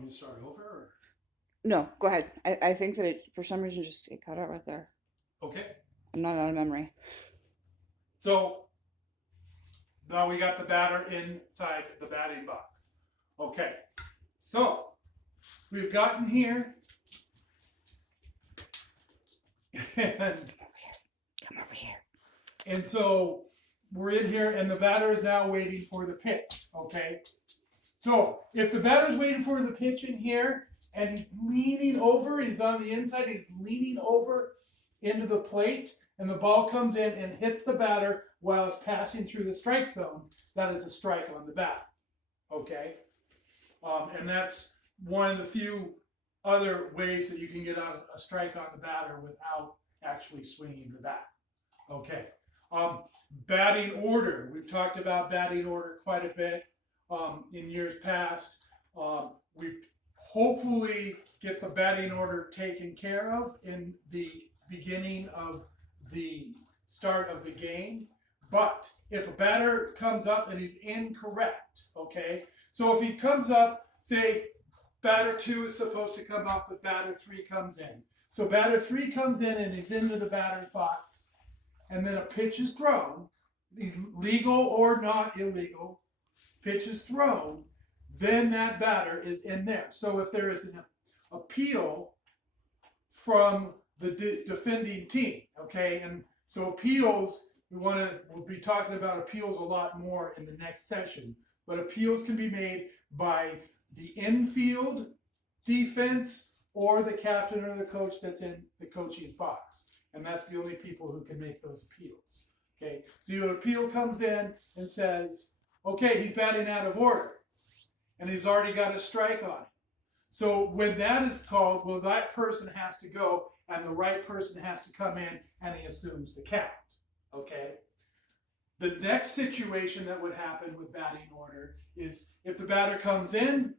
want me to start over? Or? No, go ahead. I think that it for some reason just it cut out right there. Okay. I'm not out of memory. So now we got the batter inside the batting box. Okay. So we've gotten here. And Come over here. And so we're in here, and the batter is now waiting for the pitch. Okay. So if the batter's waiting for the pitch in here, and he's leaning over, he's on the inside, he's leaning over into the plate, and the ball comes in and hits the batter while it's passing through the strike zone, that is a strike on the batter. Okay. And that's one of the few other ways that you can get out a strike on the batter without actually swinging the bat. Okay. Batting order. We've talked about batting order quite a bit in years past. We've hopefully get the batting order taken care of in the beginning of the start of the game. But if a batter comes up and he's incorrect, okay, so if he comes up, say batter 2 is supposed to come up, but batter 3 comes in. So batter 3 comes in and he's into the batter's box, and then a pitch is thrown, legal or not illegal, pitch is thrown, then that batter is in there. So if there is an appeal from the defending team, okay, and so appeals, we'll be talking about appeals a lot more in the next session, but appeals can be made by the infield defense or the captain or the coach that's in the coaching box. And that's the only people who can make those appeals. Okay, so your appeal comes in and says, okay, he's batting out of order, and he's already got a strike on him. So when that is called, well, that person has to go, and the right person has to come in, and he assumes the count. Okay? The next situation that would happen with batting order is if the batter comes in,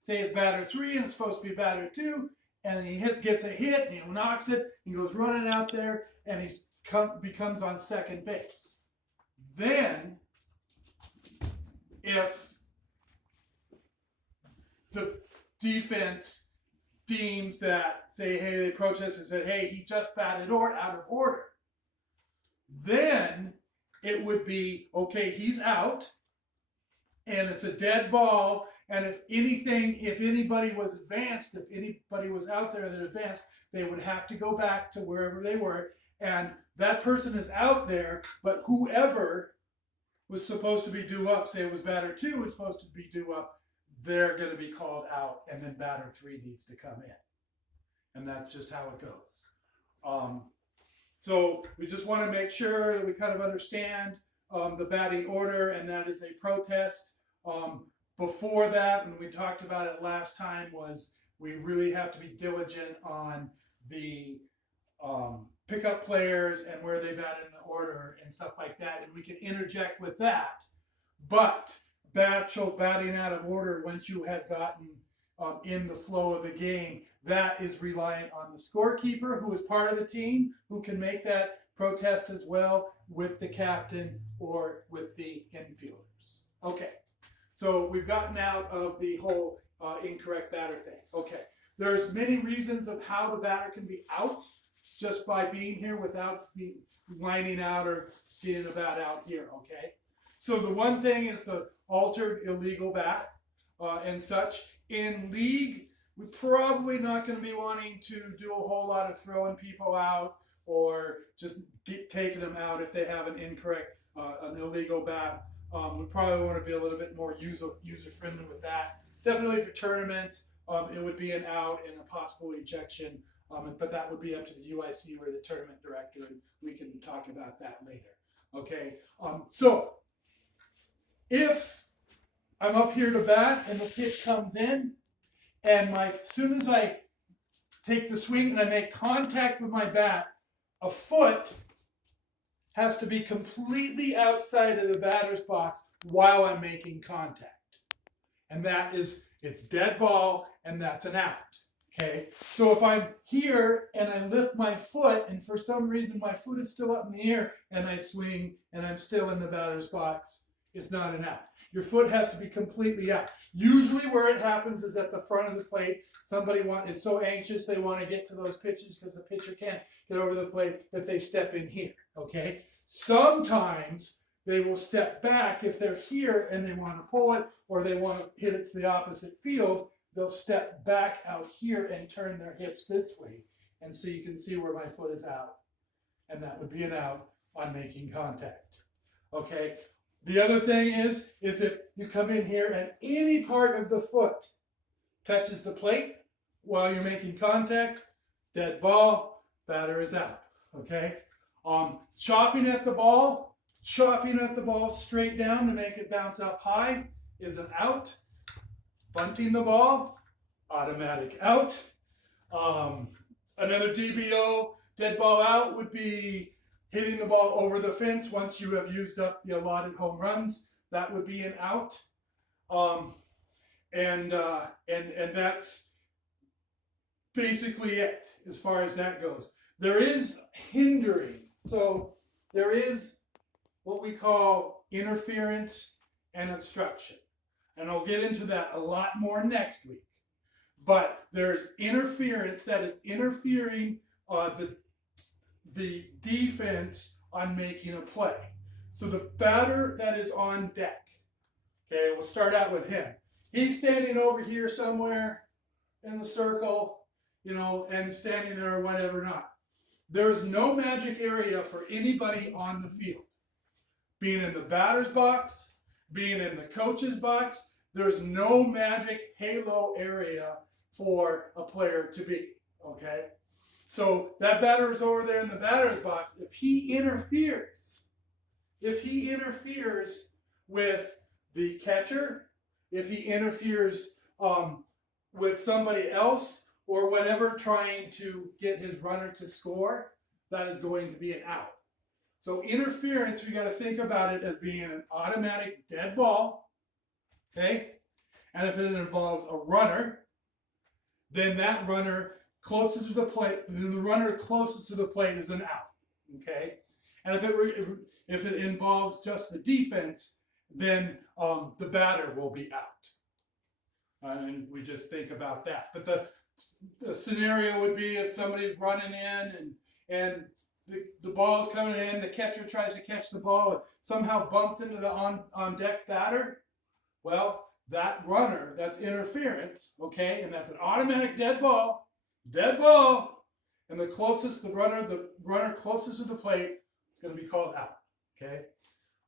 say it's batter 3 and it's supposed to be batter 2, and he gets a hit and he knocks it and goes running out there and he becomes on second base. Then, if the defense deems that, say, hey, they protest and said, hey, he just batted out of order, then it would be, okay, he's out, and it's a dead ball, and if anybody was advanced, if anybody was out there that advanced, they would have to go back to wherever they were, and that person is out there, but whoever was supposed to be due up, say it was batter 2 was supposed to be due up, they're going to be called out, and then batter 3 needs to come in. And that's just how it goes. So we just want to make sure that we kind of understand the batting order, and that is a protest. Before that, and we talked about it last time, was we really have to be diligent on the pickup players and where they bat in the order and stuff like that, and we can interject with that. But batting out of order once you have gotten in the flow of the game, that is reliant on the scorekeeper, who is part of the team, who can make that protest as well with the captain or with the infielders. Okay, so we've gotten out of the whole incorrect batter thing. Okay, there's many reasons of how the batter can be out just by being here without lining out or getting a bat out here. Okay, so the one thing is the altered illegal bat and such. In league, we're probably not going to be wanting to do a whole lot of throwing people out or just taking them out if they have an incorrect, an illegal bat. We probably want to be a little bit more user friendly with that. Definitely for tournaments, it would be an out and a possible ejection, but that would be up to the UIC or the tournament director, and we can talk about that later. Okay, so if I'm up here to bat and the pitch comes in, and as soon as I take the swing and I make contact with my bat, a foot has to be completely outside of the batter's box while I'm making contact. And it's dead ball, and that's an out. Okay, so if I'm here and I lift my foot, and for some reason my foot is still up in the air, and I swing and I'm still in the batter's box, it's not an out. Your foot has to be completely out. Usually where it happens is at the front of the plate. Somebody is so anxious they want to get to those pitches because the pitcher can't get over the plate that they step in here, okay? Sometimes they will step back if they're here and they want to pull it or they want to hit it to the opposite field. They'll step back out here and turn their hips this way. And so you can see where my foot is out. And that would be an out on making contact. Okay? The other thing is if you come in here and any part of the foot touches the plate while you're making contact, dead ball, batter is out. Okay? Chopping at the ball straight down to make it bounce up high is an out. Bunting the ball, automatic out. Another DBO, dead ball out, would be hitting the ball over the fence once you have used up the allotted home runs. That would be an out. And that's basically it as far as that goes. There is hindering. So there is what we call interference and obstruction. And I'll get into that a lot more next week. But there's interference that is interfering the defense on making a play. So the batter that is on deck, okay, we'll start out with him. He's standing over here somewhere in the circle, and standing there or whatever not. There's no magic area for anybody on the field. Being in the batter's box, being in the coach's box, there's no magic halo area for a player to be, okay? So that batter is over there in the batter's box. If he interferes with the catcher, if he interferes with somebody else or whatever trying to get his runner to score, that is going to be an out. So interference, we got to think about it as being an automatic dead ball, okay? And if it involves a runner, then that runner closest to the plate, then the runner closest to the plate is an out, okay? And if it involves just the defense, then the batter will be out. And we just think about that. But the scenario would be if somebody's running in and the ball is coming in, the catcher tries to catch the ball and somehow bumps into the on deck batter. Well, that runner, that's interference, okay, and that's an automatic dead ball, and the runner closest to the plate is going to be called out, okay.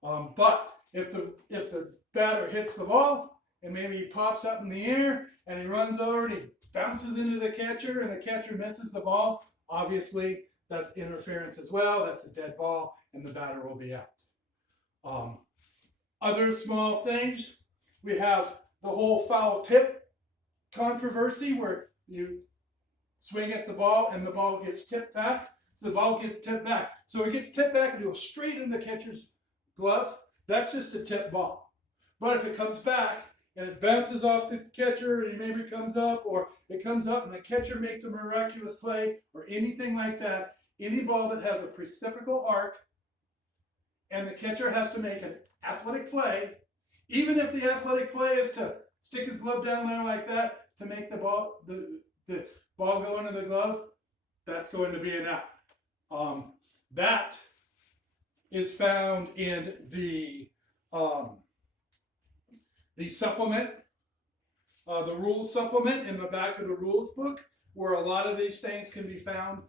But if the batter hits the ball and maybe he pops up in the air and he runs over and he bounces into the catcher and the catcher misses the ball, obviously that's interference as well. That's a dead ball and the batter will be out. Other small things, we have the whole foul tip controversy where you swing at the ball and the ball gets tipped back. So the ball gets tipped back. So it gets tipped back and it goes straight into the catcher's glove. That's just a tip ball. But if it comes back and it bounces off the catcher and he maybe comes up, or it comes up and the catcher makes a miraculous play or anything like that, any ball that has a precipitable arc and the catcher has to make an athletic play, even if the athletic play is to stick his glove down there like that to make the ball go into the glove, that's going to be an out. That is found in the supplement, the rules supplement in the back of the rules book, where a lot of these things can be found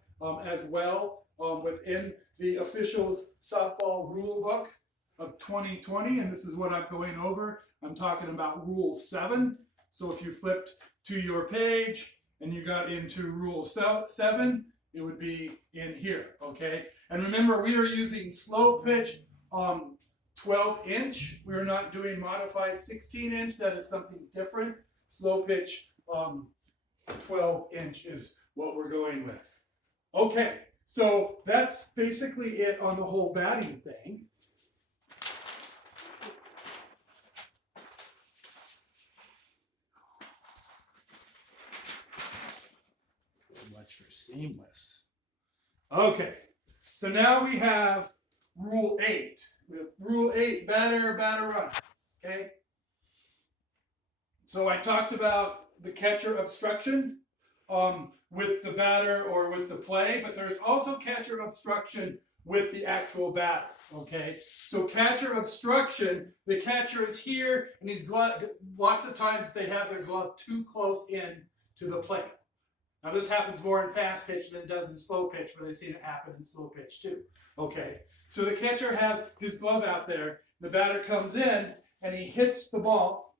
as well within the officials softball rule book of 2020, and this is what I'm going over. I'm talking about Rule 7. So if you flipped to your page and you got into Rule 7, it would be in here, okay? And remember, we are using slow pitch 12-inch. We're not doing modified 16-inch. That is something different. Slow pitch 12-inch is what we're going with. Okay, so that's basically it on the whole batting thing. Much for seamless. Okay, so now we have Rule 8. Rule 8, batter run. Okay? So I talked about the catcher obstruction with the batter or with the play, but there's also catcher obstruction with the actual batter. Okay? So catcher obstruction, the catcher is here, and he's lots of times they have their glove too close in to the plate. Now this happens more in fast pitch than it does in slow pitch, but I've seen it happen in slow pitch too. Okay, so the catcher has his glove out there, the batter comes in, and he hits the ball.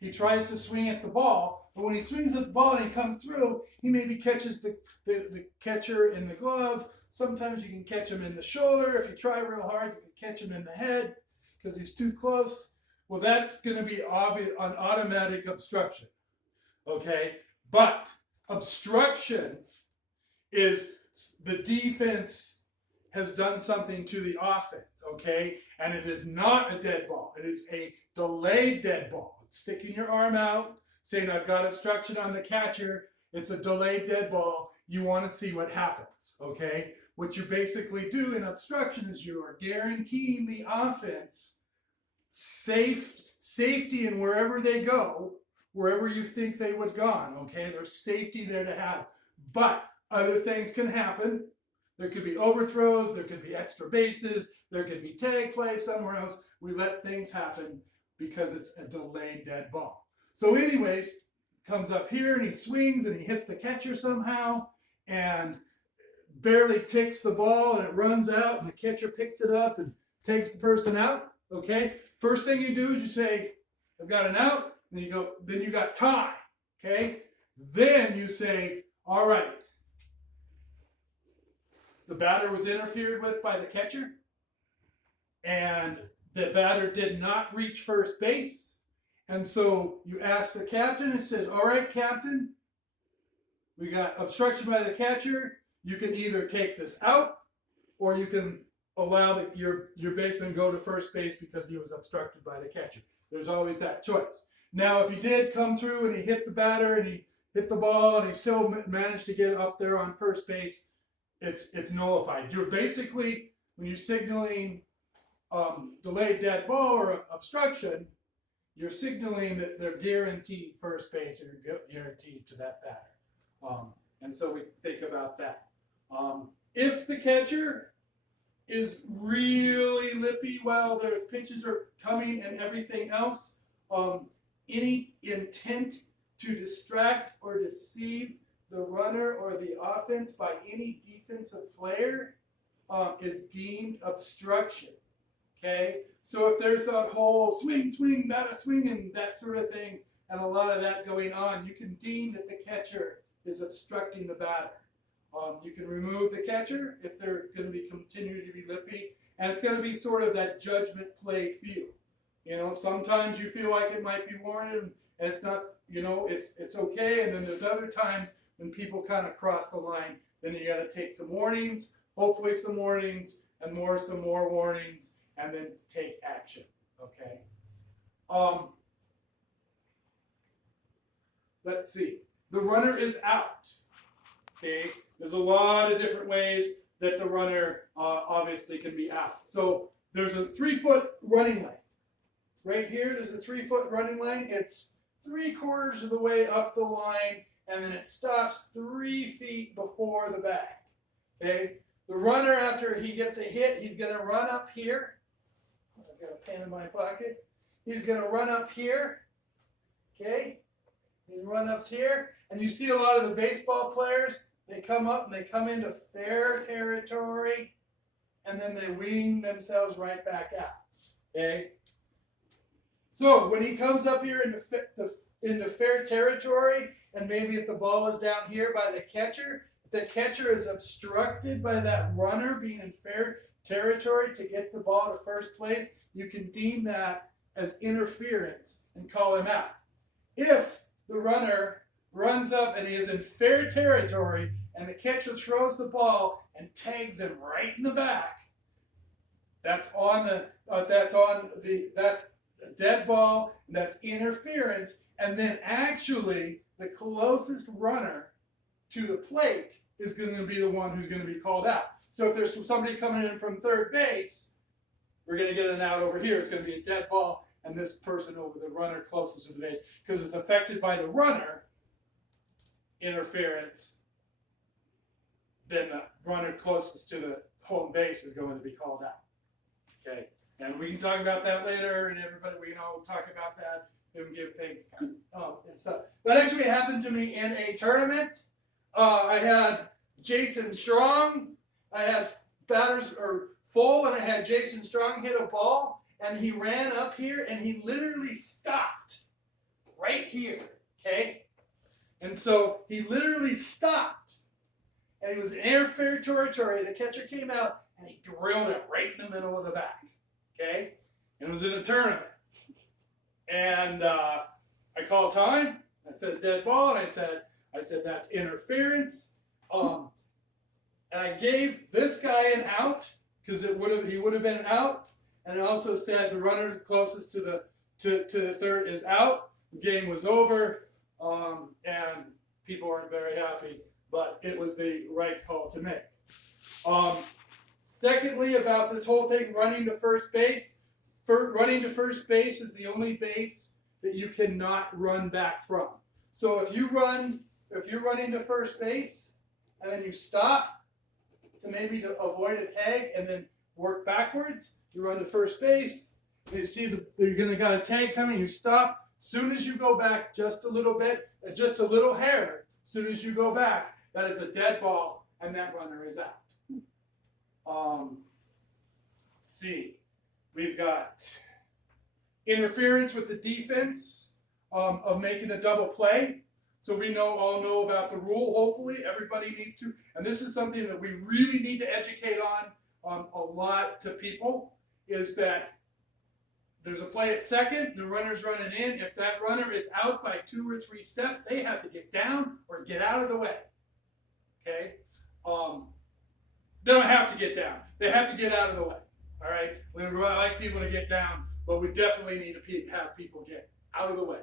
He tries to swing at the ball, but when he swings at the ball and he comes through, he maybe catches the catcher in the glove. Sometimes you can catch him in the shoulder. If you try real hard, you can catch him in the head because he's too close. Well, that's going to be an automatic obstruction. Okay, but obstruction is the defense has done something to the offense, okay? And it is not a dead ball. It is a delayed dead ball. It's sticking your arm out, saying I've got obstruction on the catcher. It's a delayed dead ball. You want to see what happens, okay? What you basically do in obstruction is you are guaranteeing the offense safety in wherever they go, wherever you think they would gone, okay? There's safety there to have. But other things can happen. There could be overthrows, there could be extra bases, there could be tag play somewhere else. We let things happen because it's a delayed dead ball. So anyways, comes up here and he swings and he hits the catcher somehow and barely ticks the ball and it runs out and the catcher picks it up and takes the person out, okay? First thing you do is you say, I've got an out. Then you got time, okay? Then you say, all right, the batter was interfered with by the catcher, and the batter did not reach first base, and so you ask the captain and says, all right, captain, we got obstruction by the catcher. You can either take this out, or you can allow your baseman go to first base because he was obstructed by the catcher. There's always that choice. Now, if he did come through and he hit the batter and he hit the ball and he still managed to get up there on first base, it's nullified. You're basically, when you're signaling delayed dead ball or obstruction, you're signaling that they're guaranteed first base or guaranteed to that batter. And so we think about that. If the catcher is really lippy while there's pitches are coming and everything else, any intent to distract or deceive the runner or the offense by any defensive player is deemed obstruction. Okay? So if there's that whole swing, batter swing, and that sort of thing, and a lot of that going on, you can deem that the catcher is obstructing the batter. You can remove the catcher if they're going to be continue to be lippy, and it's going to be sort of that judgment play feel. You know, sometimes you feel like it might be warranted, and it's not. You know, it's okay. And then there's other times when people kind of cross the line. Then you got to take some warnings, hopefully some warnings, and some more warnings, and then take action. Okay. Let's see. The runner is out. Okay. There's a lot of different ways that the runner obviously can be out. So there's a 3-foot running lane. Right here, there's a 3-foot running lane. It's 3/4 of the way up the line, and then it stops 3 feet before the bag. Okay? The runner, after he gets a hit, he's going to run up here. I've got a pen in my pocket. He's going to run up here. Okay? He runs up here, and you see a lot of the baseball players. They come up and they come into fair territory, and then they wing themselves right back out. Okay? So when he comes up here into fair territory, and maybe if the ball is down here by the catcher, if the catcher is obstructed by that runner being in fair territory to get the ball to first place, you can deem that as interference and call him out. If the runner runs up and he is in fair territory and the catcher throws the ball and tags him right in the back, that's a dead ball, that's interference, and then actually the closest runner to the plate is going to be the one who's going to be called out. So if there's somebody coming in from third base we're going to get an out over here. It's going to be a dead ball, and this person over the runner closest to the base, because it's affected by the runner interference, then the runner closest to the home base is going to be called out. Okay, and we can talk about that later, and everybody, we can all talk about that and give things and stuff. That actually happened to me in a tournament. I had Jason Strong. I had batters or full, and I had Jason Strong hit a ball, and he ran up here, and he literally stopped right here. Okay, and so he literally stopped. And he was in airfare territory. The catcher came out and he drilled it right in the middle of the back. Okay? And it was in a tournament. And I called time. I said dead ball, and I said that's interference. And I gave this guy an out because he would have been out. And I also said the runner closest to the third is out. The game was over, and people weren't very happy. But it was the right call to make. Secondly, about this whole thing, running to first base. Running to first base is the only base that you cannot run back from. So if you're running to first base and then you stop to avoid a tag and then work backwards, you run to first base. And you see you're gonna got a tag coming. You stop. Soon as you go back just a little bit, just a little hair. Soon as you go back, that is a dead ball, and that runner is out. Let's see. We've got interference with the defense of making a double play. So we all know about the rule, hopefully. Everybody needs to. And this is something that we really need to educate on a lot to people, is that there's a play at second, the runner's running in. If that runner is out by 2 or 3 steps, they have to get down or get out of the way. Okay? They don't have to get down. They have to get out of the way. All right? We like people to get down, but we definitely need to have people get out of the way.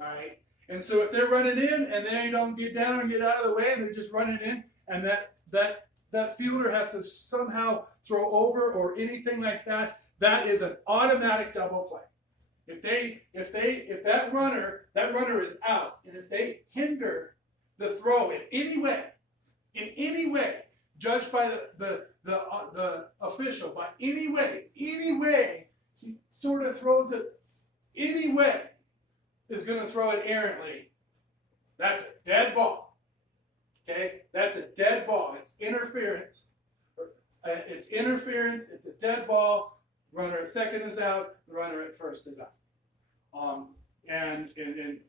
All right? And so if they're running in and they don't get down and get out of the way, and they're just running in, and that fielder has to somehow throw over or anything like that, that is an automatic double play. If that runner is out, and if they hinder the throw in any way, judged by the official, by any way, he sort of throws it any way, is going to throw it errantly, that's a dead ball. Okay, that's a dead ball. It's interference. It's a dead ball. Runner at second is out. The runner at first is out. And it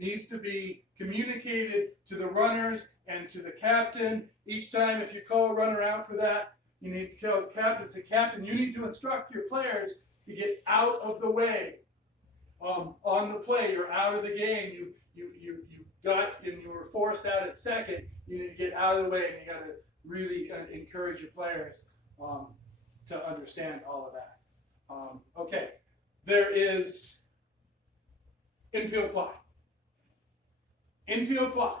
needs to be communicated to the runners and to the captain. Each time, if you call a runner out for that, you need to tell the captain, say, Captain, you need to instruct your players to get out of the way. On the play, you're out of the game. You were forced out at second. You need to get out of the way, and you got to really encourage your players to understand all of that. Okay, there is infield fly. Infield fly.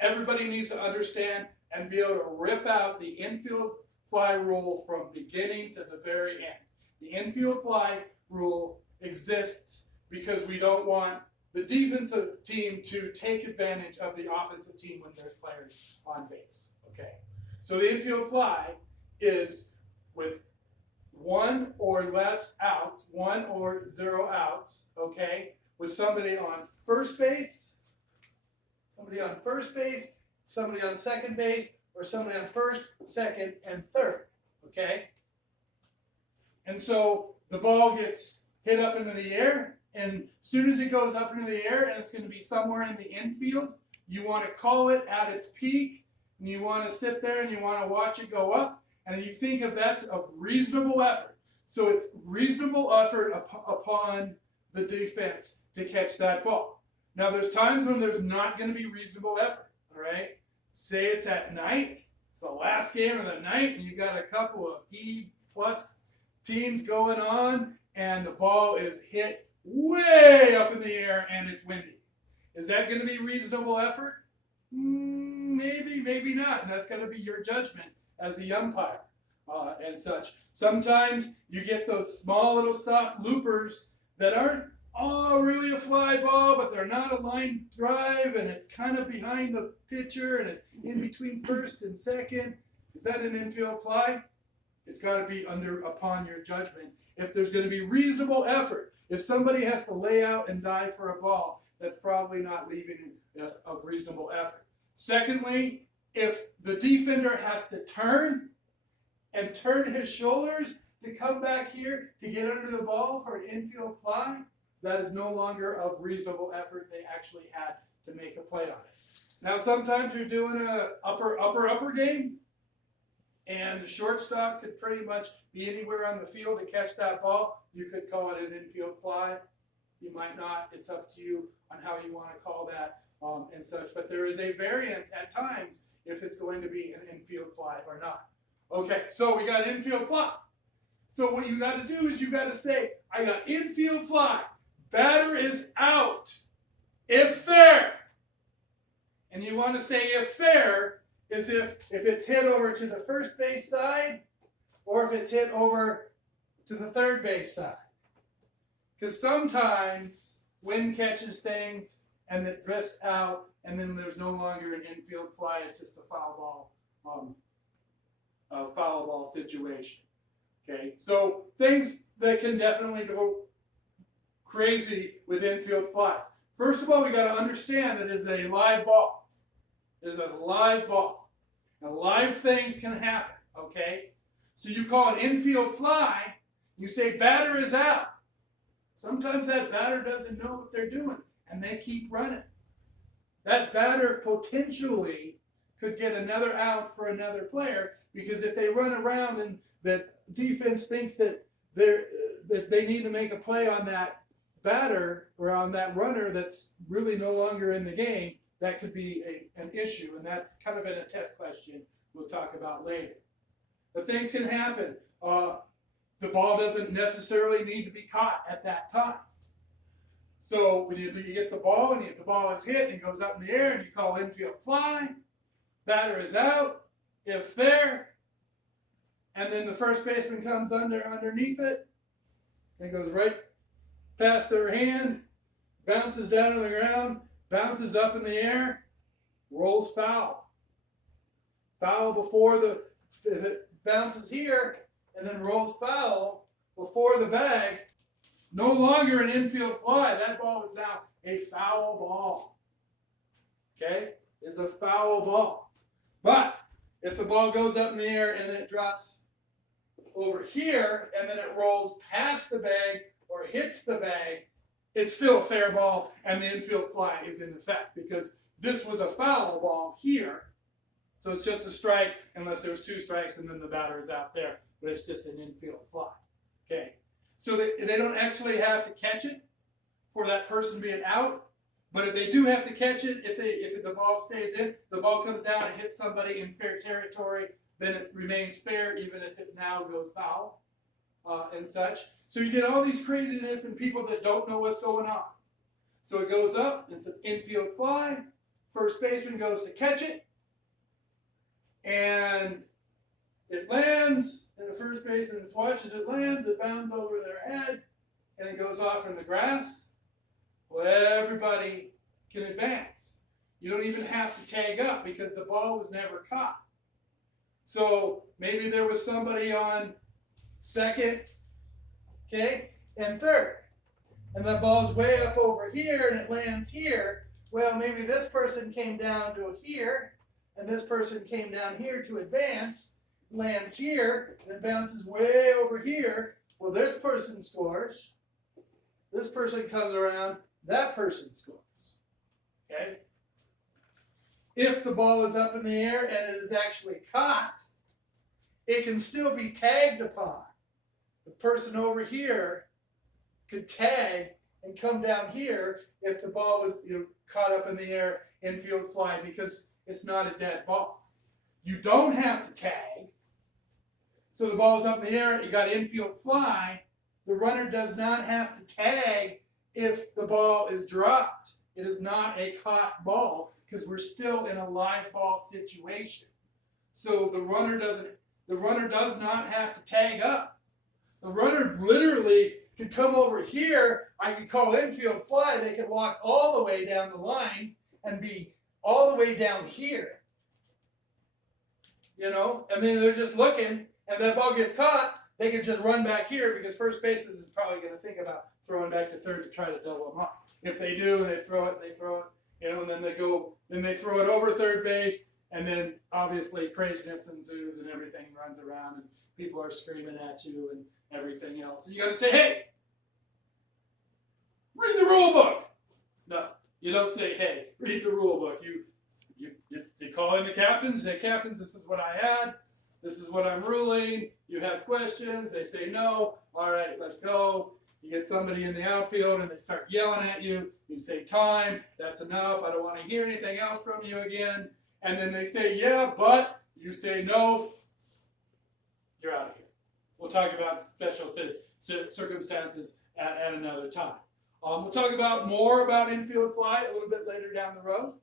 Everybody needs to understand and be able to rip out the infield fly rule from beginning to the very end. The infield fly rule exists because we don't want the defensive team to take advantage of the offensive team when there's players on base. Okay, so the infield fly is with 1 or less outs, 1 or 0 outs, okay, with somebody on first base, somebody on second base, or somebody on first, second, and third, okay? And so the ball gets hit up into the air, and as soon as it goes up into the air and it's going to be somewhere in the infield, you want to call it at its peak, and you want to sit there and you want to watch it go up, and you think of that's a reasonable effort. So it's reasonable effort upon the defense to catch that ball. Now there's times when there's not going to be reasonable effort, all right? Say it's at night, it's the last game of the night, and you got a couple of E-plus teams going on, and the ball is hit way up in the air and it's windy. Is that going to be reasonable effort? Maybe, maybe not. And that's going to be your judgment as the umpire. and such. Sometimes you get those small little soft loopers that aren't really a fly ball, but they're not a line drive, and it's kind of behind the pitcher, and it's in between first and second. Is that an infield fly? It's got to be upon your judgment. If there's going to be reasonable effort, if somebody has to lay out and dive for a ball, that's probably not leaving of reasonable effort. Secondly, if the defender has to turn his shoulders to come back here to get under the ball for an infield fly, that is no longer of reasonable effort. They actually had to make a play on it. Now, sometimes you're doing a upper game, and the shortstop could pretty much be anywhere on the field to catch that ball. You could call it an infield fly. You might not. It's up to you on how you want to call that and such. But there is a variance at times if it's going to be an infield fly or not. Okay, so we got infield fly. So what you got to do is you got to say, I got infield fly. Batter is out. If fair. And you want to say if fair is if it's hit over to the first base side or if it's hit over to the third base side. Because sometimes wind catches things and it drifts out and then there's no longer an infield fly. It's just a foul ball situation. Okay, so things that can definitely go crazy with infield flies. First of all, we got to understand that it's a live ball. It is a live ball. And live things can happen, okay? So you call an infield fly, you say batter is out. Sometimes that batter doesn't know what they're doing, and they keep running. That batter potentially could get another out for another player, because if they run around and that defense thinks that they need to make a play on that batter or on that runner that's really no longer in the game, that could be an issue, and that's kind of in a test question we'll talk about later. But things can happen. The ball doesn't necessarily need to be caught at that time. So when you get the ball and the ball is hit and it goes up in the air and you call infield fly, batter is out, if fair, and then the first baseman comes underneath it and goes right past their hand, bounces down on the ground, bounces up in the air, rolls foul. Foul before if it bounces here and then rolls foul before the bag, no longer an infield fly. That ball is now a foul ball. Okay? It's a foul ball. But if the ball goes up in the air and it drops over here and then it rolls past the bag or hits the bag, it's still a fair ball and the infield fly is in effect because this was a foul ball here. So it's just a strike unless there's two strikes and then the batter is out there. But it's just an infield fly. Okay. So they don't actually have to catch it for that person being out. But if they do have to catch it, if the ball stays in, the ball comes down and hits somebody in fair territory, then it remains fair even if it now goes foul and such. So you get all these craziness and people that don't know what's going on. So it goes up, it's an infield fly, first baseman goes to catch it, and it lands, and the first baseman watches it lands, it bounds over their head, and it goes off in the grass. Well, everybody can advance. You don't even have to tag up because the ball was never caught. So maybe there was somebody on second, okay, and third. And the ball's way up over here and it lands here. Well, maybe this person came down to here, and this person came down here to advance, lands here, and it bounces way over here. Well, this person scores. This person comes around, that person scores. Okay? If the ball is up in the air and it is actually caught, it can still be tagged upon. The person over here could tag and come down here if the ball was caught up in the air, infield fly, because it's not a dead ball. You don't have to tag. So the ball's up in the air, you got infield fly. The runner does not have to tag if the ball is dropped. It is not a caught ball because we're still in a live ball situation. So the runner doesn't the runner does not have to tag up. The runner literally could come over here. I could call infield fly. They could walk all the way down the line and be all the way down here. You know, and then they're just looking, and that ball gets caught. They could just run back here because first base is probably going to think about throwing back to third to try to double them up. If they do, they throw it, you know, and then they throw it over third base, and then obviously craziness ensues and everything runs around and people are screaming at you and everything else. And you got to say, hey, read the rule book. No, you don't say, hey, read the rule book. You call in the captains. Hey, captains, this is what I had. This is what I'm ruling. You have questions. They say no. All right, let's go. You get somebody in the outfield and they start yelling at you. You say time. That's enough. I don't want to hear anything else from you again. And then they say yeah, but you say no. You're out of here. We'll talk about special circumstances at another time. We'll talk about more about infield fly a little bit later down the road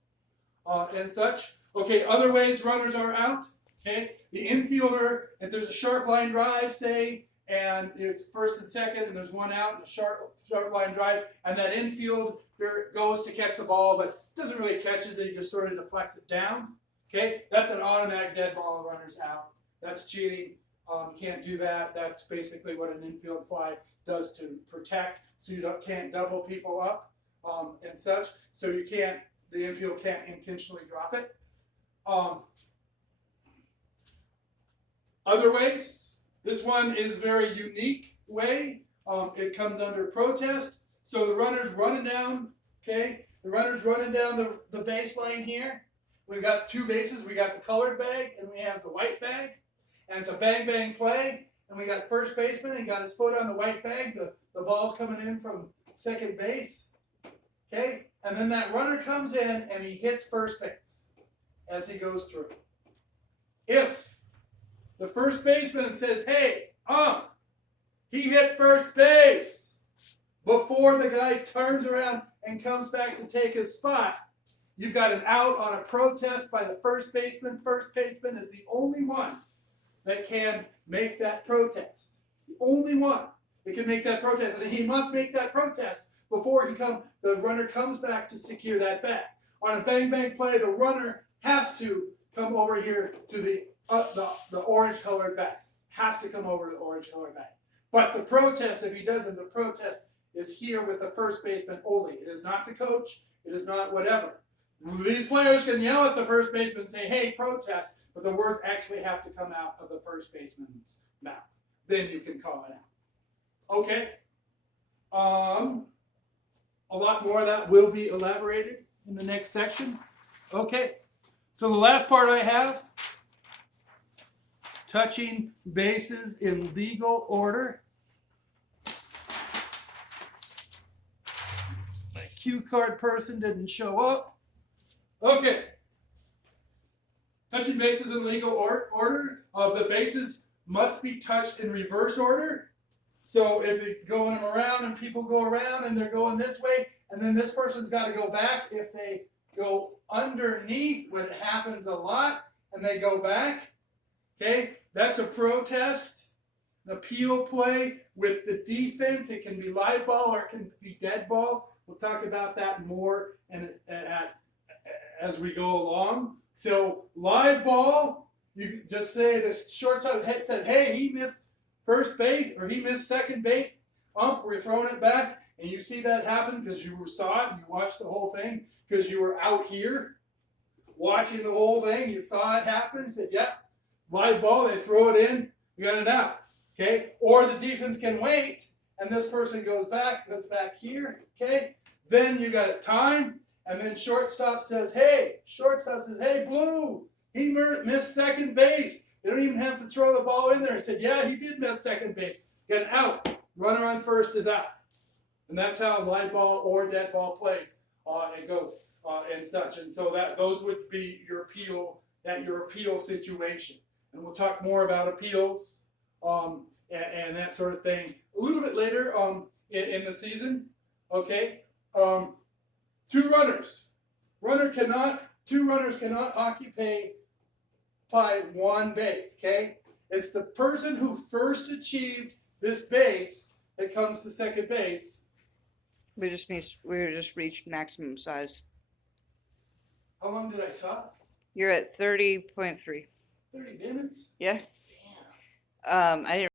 and such. Okay, other ways runners are out. Okay, the infielder, if there's a sharp line drive, say, and it's first and second, and there's one out, and a sharp line drive, and that infielder goes to catch the ball, but doesn't really catch it, he just sort of deflects it down. Okay, that's an automatic dead ball, runner's out. That's cheating. Can't do that. That's basically what an infield fly does to protect, so you can't double people up and such. So the infield can't intentionally drop it. Other ways, this one is very unique way. It comes under protest. So the runner's running down, okay? The runner's running down the baseline here. We've got two bases. We got the colored bag and we have the white bag. And it's a bang play. And we got first baseman. He got his foot on the white bag. The ball's coming in from second base. Okay? And then that runner comes in and he hits first base as he goes through. If the first baseman says, hey, he hit first base before the guy turns around and comes back to take his spot, you've got an out on a protest by the first baseman. First baseman is the only one that can make that protest. The only one that can make that protest. And he must make that protest before the runner comes back to secure that bag. On a bang play, the runner has to come over here to the orange colored bag. Has to come over to the orange colored bag. But the protest, if he doesn't, the protest is here with the first baseman only. It is not the coach. It is not whatever. These players can yell at the first baseman and say, hey, protest, but the words actually have to come out of the first baseman's mouth. Then you can call it out. Okay. A lot more of that will be elaborated in the next section. Okay. So the last part I have, touching bases in legal order. My cue card person didn't show up. Okay. Touching bases in legal order. The bases must be touched in reverse order. So if they're going them around and people go around and they're going this way, and then this person's got to go back. If they go underneath, when it happens a lot, and they go back, okay, that's a protest. An appeal play with the defense. It can be live ball or it can be dead ball. We'll talk about that more as we go along. So live ball, you just say the shortstop said, hey, he missed first base or he missed second base. We're throwing it back. And you see that happen because you saw it and you watched the whole thing because you were out here watching the whole thing. You saw it happen. You said, yeah, live ball, they throw it in, you got it out. Okay? Or the defense can wait and this person goes back here. Okay? Then you got a time. And then shortstop says, hey, Blue, he missed second base. They don't even have to throw the ball in there. He said, yeah, he did miss second base. Get an out. Runner on first is out. And that's how live ball or dead ball plays. It goes and such. And so those would be your appeal situation. And we'll talk more about appeals and that sort of thing a little bit later in the season. Okay. Two runners cannot occupy one base. Okay. It's the person who first achieved this base that comes to second base. We just reached maximum size. How long did I talk? You're at 30.3. 30 minutes? Yeah. Damn. I didn't